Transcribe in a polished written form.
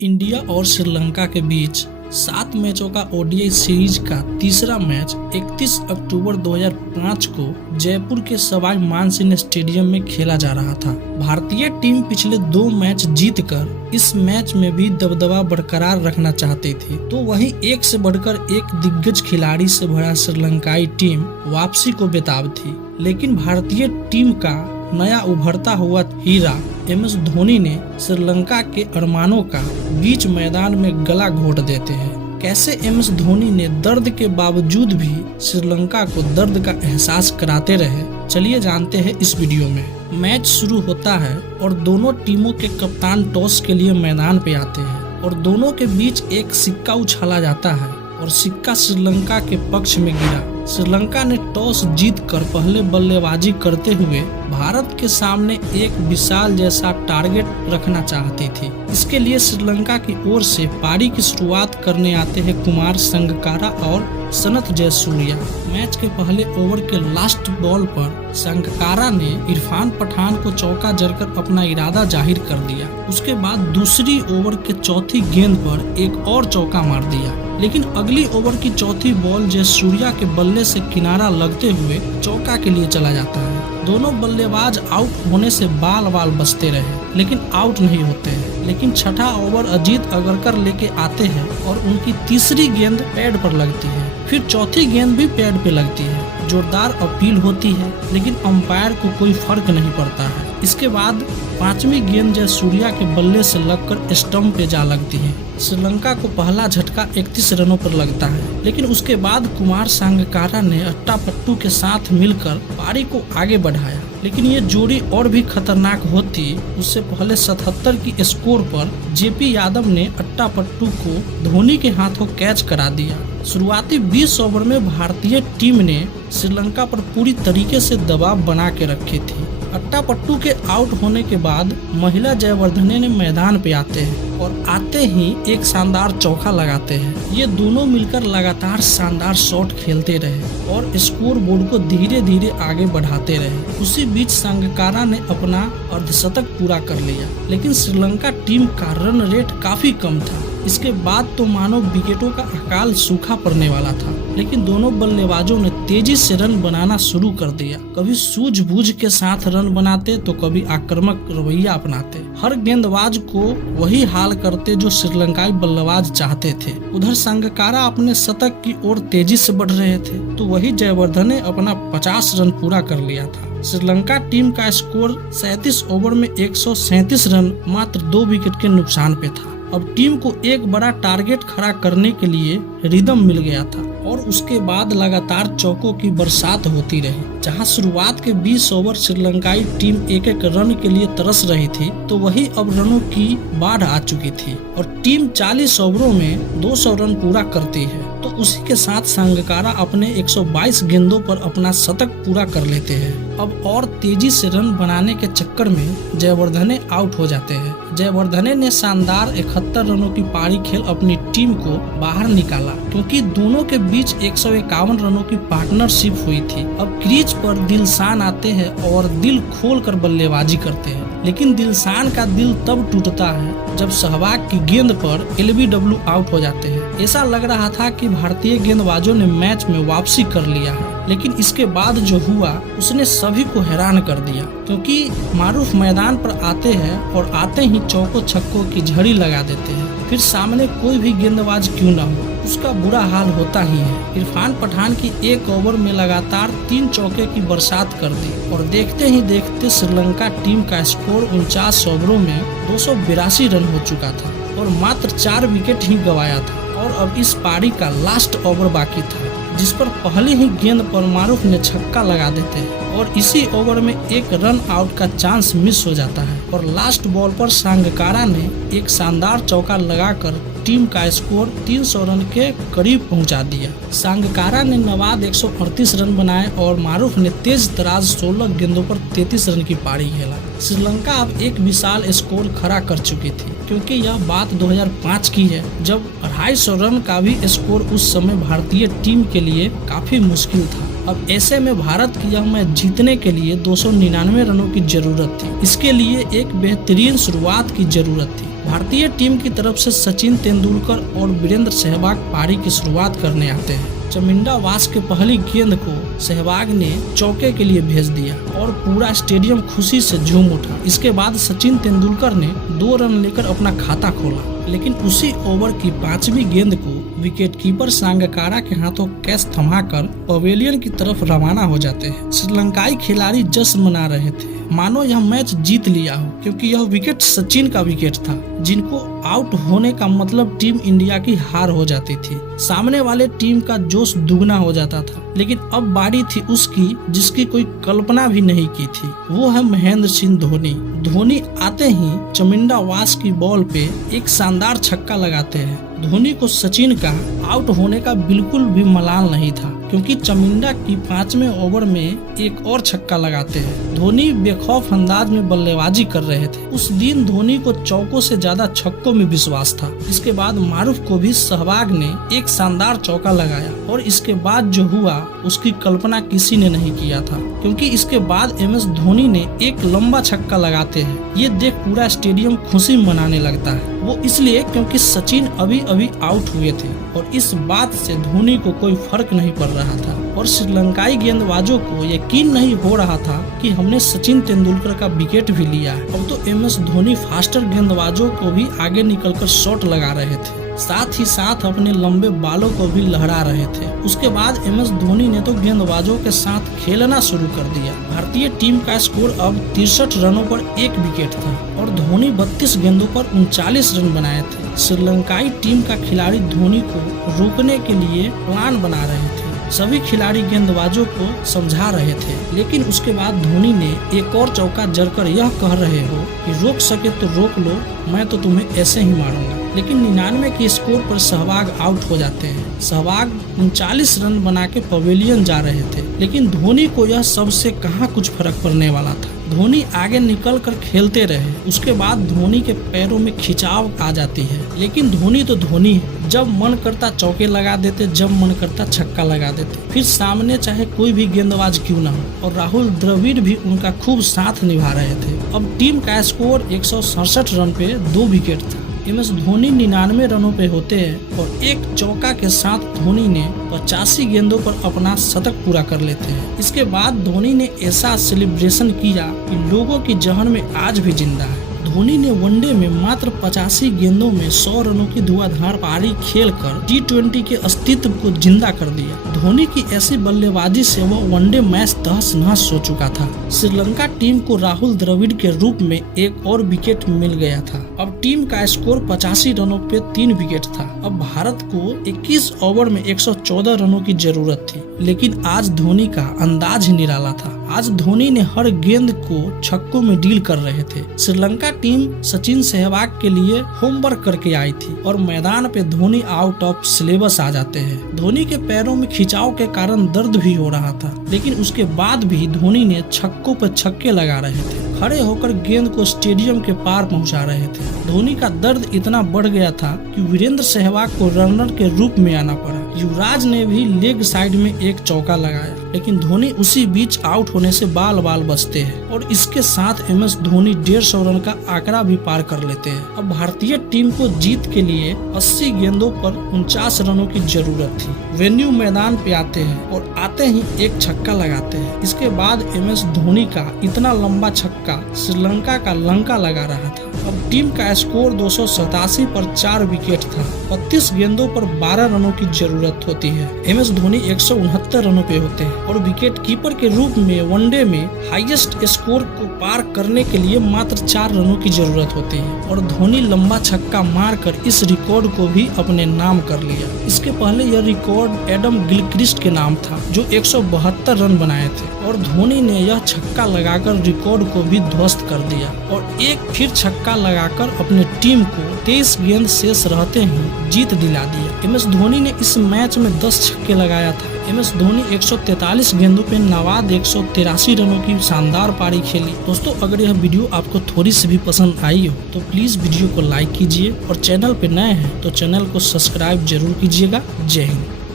India और श्रीलंका के बीच 7 मैचों का ओडीआई सीरीज का तीसरा मैच 31 अक्टूबर 2005 को जयपुर के सवाई मानसिंह स्टेडियम में खेला जा रहा था। भारतीय टीम पिछले 2 मैच जीतकर इस मैच में भी दबदबा बरकरार रखना चाहती थी, तो वहीं एक से बढ़कर एक दिग्गज खिलाड़ी से भरा श्रीलंकाई टीम वापसी को बेताब थी। लेकिन भारतीय टीम का नया उभरता हुआ हीरा MS धोनी ने श्रीलंका के अरमानों का बीच मैदान में गला घोट देते हैं। कैसे MS धोनी ने दर्द के बावजूद भी श्रीलंका को दर्द का एहसास कराते रहे, चलिए जानते हैं इस वीडियो में। मैच शुरू होता है और दोनों टीमों के कप्तान टॉस के लिए मैदान पे आते हैं और दोनों के बीच एक सिक्का उछाला जाता है और सिक्का श्रीलंका के पक्ष में गिरा। श्रीलंका ने टॉस जीतकर पहले बल्लेबाजी करते हुए भारत के सामने एक विशाल जैसा टारगेट रखना चाहती थी। इसके लिए श्रीलंका की ओर से पारी की शुरुआत करने आते हैं कुमार संगकारा और सनथ जयसूर्या। मैच के पहले ओवर के लास्ट बॉल पर संगकारा ने इरफान पठान को चौका जड़कर अपना इरादा जाहिर कर दिया। उसके बाद दूसरी ओवर के चौथी गेंद पर एक और चौका मार दिया, लेकिन अगली ओवर की चौथी बॉल जयसूर्या के बल्ले से किनारा लगते हुए चौका के लिए चला जाता है। दोनों बल्लेबाज आउट होने से बाल बाल बचते रहे, लेकिन आउट नहीं होते हैं। लेकिन छठा ओवर अजीत अगरकर लेके आते हैं और उनकी तीसरी गेंद पैड पर लगती है, फिर चौथी गेंद भी पैड पे लगती है। जोरदार अपील होती है, लेकिन अंपायर को कोई फर्क नहीं पड़ता है। इसके बाद 5वीं गेंद जयसूर्या के बल्ले से लगकर स्टंप पे जा लगती है। श्रीलंका को पहला झटका 31 रनों पर लगता है, लेकिन उसके बाद कुमार संगकारा ने अट्टापट्टू के साथ मिलकर पारी को आगे बढ़ाया। लेकिन ये जोड़ी और भी खतरनाक होती उससे पहले 77 की स्कोर पर JP यादव ने अट्टापट्टू को धोनी के हाथों कैच करा दिया। शुरुआती 20 ओवर में भारतीय टीम ने श्रीलंका पर पूरी तरीके से दबाव बना के रखी थी। अट्टापट्टू के आउट होने के बाद महिला जयवर्धने ने मैदान पे आते हैं और आते ही एक शानदार चौका लगाते हैं। ये दोनों मिलकर लगातार शानदार शॉट खेलते रहे और स्कोर बोर्ड को धीरे धीरे आगे बढ़ाते रहे। उसी बीच संगकारा ने अपना अर्धशतक पूरा कर लिया, लेकिन श्रीलंका टीम का रन रेट काफी कम था। इसके बाद तो मानो विकेटों का अकाल सूखा पड़ने वाला था, लेकिन दोनों बल्लेबाजों ने तेजी से रन बनाना शुरू कर दिया। कभी सूझबूझ के साथ रन बनाते तो कभी आक्रामक रवैया अपनाते। हर गेंदबाज को वही हाल करते जो श्रीलंकाई बल्लेबाज चाहते थे। उधर संगकारा अपने शतक की ओर तेजी से बढ़ रहे थे, तो वही जयवर्धन ने अपना 50 रन पूरा कर लिया था। श्रीलंका टीम का स्कोर 37 ओवर में 137 रन मात्र 2 विकेट के नुकसान पे था। अब टीम को एक बड़ा टारगेट खड़ा करने के लिए रिदम मिल गया था और उसके बाद लगातार चौकों की बरसात होती रही। जहां शुरुआत के 20 ओवर श्रीलंकाई टीम एक एक रन के लिए तरस रही थी, तो वही अब रनों की बाढ़ आ चुकी थी और टीम 40 ओवरों में 200 रन पूरा करती है। तो उसी के साथ संगकारा अपने 122 गेंदों पर अपना शतक पूरा कर लेते हैं। अब और तेजी से रन बनाने के चक्कर में जयवर्धने आउट हो जाते हैं। जयवर्धने ने शानदार 71 रनों की पारी खेल अपनी टीम को बाहर निकाला, क्योंकि दोनों के बीच 151 रनों की पार्टनरशिप हुई थी। अब क्रीज पर दिलशान आते हैं और दिल खोल कर बल्लेबाजी करते हैं, लेकिन दिलशान का दिल तब टूटता है जब सहवाग की गेंद पर LBW आउट हो जाते हैं। ऐसा लग रहा था कि भारतीय गेंदबाजों ने मैच में वापसी कर लिया है, लेकिन इसके बाद जो हुआ उसने सभी को हैरान कर दिया, क्योंकि मारूफ मैदान पर आते हैं और आते ही चौकों छक्कों की झड़ी लगा देते हैं। फिर सामने कोई भी गेंदबाज क्यों ना हो, उसका बुरा हाल होता ही है। इरफान पठान की एक ओवर में लगातार 3 चौके की बरसात कर दी और देखते ही देखते श्रीलंका टीम का स्कोर 49 ओवरों में 282 रन हो चुका था और मात्र 4 विकेट ही गंवाया था। और अब इस पारी का लास्ट ओवर बाकी था, जिस पर पहले ही गेंद पर मारूफ ने छक्का लगा देते हैं और इसी ओवर में एक रन आउट का चांस मिस हो जाता है और लास्ट बॉल पर संगकारा ने एक शानदार चौका लगाकर टीम का स्कोर 300 रन के करीब पहुंचा दिया। संगकारा ने नवाद 138 रन बनाए और मारूफ ने तेज तराज 16 गेंदों पर 33 रन की पारी खेला। श्रीलंका अब एक विशाल स्कोर खड़ा कर चुकी थी, क्योंकि यह बात 2005 की है, जब 250 रन का भी स्कोर उस समय भारतीय टीम के लिए काफी मुश्किल था। अब ऐसे में भारत की यह मैच जीतने के लिए 299 रनों की जरूरत थी। इसके लिए एक बेहतरीन शुरुआत की जरूरत थी, भारतीय टीम की तरफ से सचिन तेंदुलकर और वीरेंद्र सहवाग पारी की शुरुआत करने आते हैं। चमिंडा वास के पहली गेंद को सहवाग ने चौके के लिए भेज दिया और पूरा स्टेडियम खुशी से झूम उठा। इसके बाद सचिन तेंदुलकर ने 2 रन लेकर अपना खाता खोला, लेकिन उसी ओवर की 5वीं गेंद को विकेटकीपर सांगकारा के हाथों कैच थमाकर पवेलियन की तरफ रवाना हो जाते हैं। श्रीलंकाई खिलाड़ी जश्न मना रहे थे, मानो यह मैच जीत लिया हो, क्योंकि यह विकेट सचिन का विकेट था, जिनको आउट होने का मतलब टीम इंडिया की हार हो जाती थी। सामने वाले टीम का जोश दुगना हो जाता था, लेकिन अब बारी थी उसकी जिसकी कोई कल्पना भी नहीं की थी। वो है महेंद्र सिंह धोनी। धोनी आते ही चमिंडा वास की बॉल पे एक शानदार छक्का लगाते हैं। धोनी को सचिन का आउट होने का बिल्कुल भी मलाल नहीं था, क्योंकि चमिंडा की 5वें ओवर में एक और छक्का लगाते हैं। धोनी बेखौफ अंदाज में बल्लेबाजी कर रहे थे। उस दिन धोनी को चौकों से ज्यादा छक्कों में विश्वास था। इसके बाद मारूफ को भी सहवाग ने एक शानदार चौका लगाया और इसके बाद जो हुआ उसकी कल्पना किसी ने नहीं किया था, क्योंकि इसके बाद MS धोनी ने एक लंबा छक्का लगाते हैं। ये देख पूरा स्टेडियम खुशी मनाने लगता है। वो इसलिए क्योंकि सचिन अभी अभी आउट हुए थे और इस बात से धोनी को कोई फर्क नहीं पड़ रहा था और श्रीलंकाई गेंदबाजों को यकीन नहीं हो रहा था कि हमने सचिन तेंदुलकर का विकेट भी लिया है। अब तो MS धोनी फास्टर गेंदबाजों को भी आगे निकलकर शॉट लगा रहे थे, साथ ही साथ अपने लंबे बालों को भी लहरा रहे थे। उसके बाद MS धोनी ने तो गेंदबाजों के साथ खेलना शुरू कर दिया। भारतीय टीम का स्कोर अब 63 रनों पर 1 विकेट था और धोनी 32 गेंदों पर 39 रन बनाए थे। श्रीलंकाई टीम का खिलाड़ी धोनी को रोकने के लिए प्लान बना रहे थे। सभी खिलाड़ी गेंदबाजों को समझा रहे थे, लेकिन उसके बाद धोनी ने एक और चौका जड़कर यह कह रहे हो कि रोक सके तो रोक लो, मैं तो तुम्हें ऐसे ही मारूंगा। लेकिन 99 के स्कोर पर सहवाग आउट हो जाते हैं। सहवाग 39 रन बना के पवेलियन जा रहे थे, लेकिन धोनी को यह सबसे कहाँ कुछ फर्क पड़ने वाला था। धोनी आगे निकल कर खेलते रहे। उसके बाद धोनी के पैरों में खिंचाव आ जाती है, लेकिन धोनी तो धोनी है। जब मन करता चौके लगा देते, जब मन करता छक्का लगा देते, फिर सामने चाहे कोई भी गेंदबाज क्यों ना हो। और राहुल द्रविड़ भी उनका खूब साथ निभा रहे थे। अब टीम का स्कोर 167 रन पे 2 विकेट था। MS धोनी 99 रनों पे होते हैं और एक चौका के साथ धोनी ने 85 गेंदों पर अपना शतक पूरा कर लेते हैं। इसके बाद धोनी ने ऐसा सेलिब्रेशन किया कि लोगों की जहन में आज भी जिंदा है। धोनी ने वनडे में मात्र 85 गेंदों में 100 रनों की धुआंधार पारी खेलकर T20 के अस्तित्व को जिंदा कर दिया। धोनी की ऐसी बल्लेबाजी से वह वनडे मैच तहस नहस हो चुका था। श्रीलंका टीम को राहुल द्रविड़ के रूप में एक और विकेट मिल गया था। अब टीम का स्कोर 85 रनों पे 3 विकेट था। अब भारत को 21 ओवर में 114 रनों की जरूरत थी, लेकिन आज धोनी का अंदाज ही निराला था। आज धोनी ने हर गेंद को छक्कों में डील कर रहे थे। श्रीलंका टीम सचिन सहवाग के लिए होमवर्क करके आई थी और मैदान पे धोनी आउट ऑफ सिलेबस आ जाते हैं। धोनी के पैरों में खिंचाव के कारण दर्द भी हो रहा था, लेकिन उसके बाद भी धोनी ने छक्कों पर छक्के लगा रहे थे। खड़े होकर गेंद को स्टेडियम के पार पहुंचा रहे थे। धोनी का दर्द इतना बढ़ गया था कि वीरेंद्र सहवाग को रनर के रूप में आना पड़ा। युवराज ने भी लेग साइड में एक चौका लगाया, लेकिन धोनी उसी बीच आउट होने से बाल बाल बचते हैं और इसके साथ MS धोनी 150 रन का आंकड़ा भी पार कर लेते हैं। अब भारतीय टीम को जीत के लिए 80 गेंदों पर 49 रनों की जरूरत थी। वेन्यू मैदान पे आते हैं और आते ही एक छक्का लगाते हैं। इसके बाद MS धोनी का इतना लंबा छक्का श्रीलंका का लंका लगा रहा था। अब टीम का स्कोर 287 पर 4 विकेट था। 32 गेंदों पर 12 रनों की जरूरत होती है। MS धोनी 169 रनों पे होते हैं और विकेट कीपर के रूप में वनडे में हाईएस्ट स्कोर को पार करने के लिए मात्र 4 रनों की जरूरत होती है और धोनी लंबा छक्का मारकर इस रिकॉर्ड को भी अपने नाम कर लिया। इसके पहले यह रिकॉर्ड एडम गिलक्रिस्ट के नाम था, जो 172 रन बनाए थे और धोनी ने यह छक्का लगाकर रिकॉर्ड को भी ध्वस्त कर दिया और एक फिर छक्का लगाकर अपने टीम को 23 गेंद शेष रहते ही जीत दिला दिया। MS धोनी ने इस मैच में 10 छक्के लगाया था। MS धोनी 143 गेंदों पे नवाद 183 रनों की शानदार पारी खेली। दोस्तों, अगर यह वीडियो आपको थोड़ी सी भी पसंद आई हो तो प्लीज वीडियो को लाइक कीजिए और चैनल पे नए हैं तो चैनल को सब्सक्राइब जरूर कीजिएगा। जय हिंद।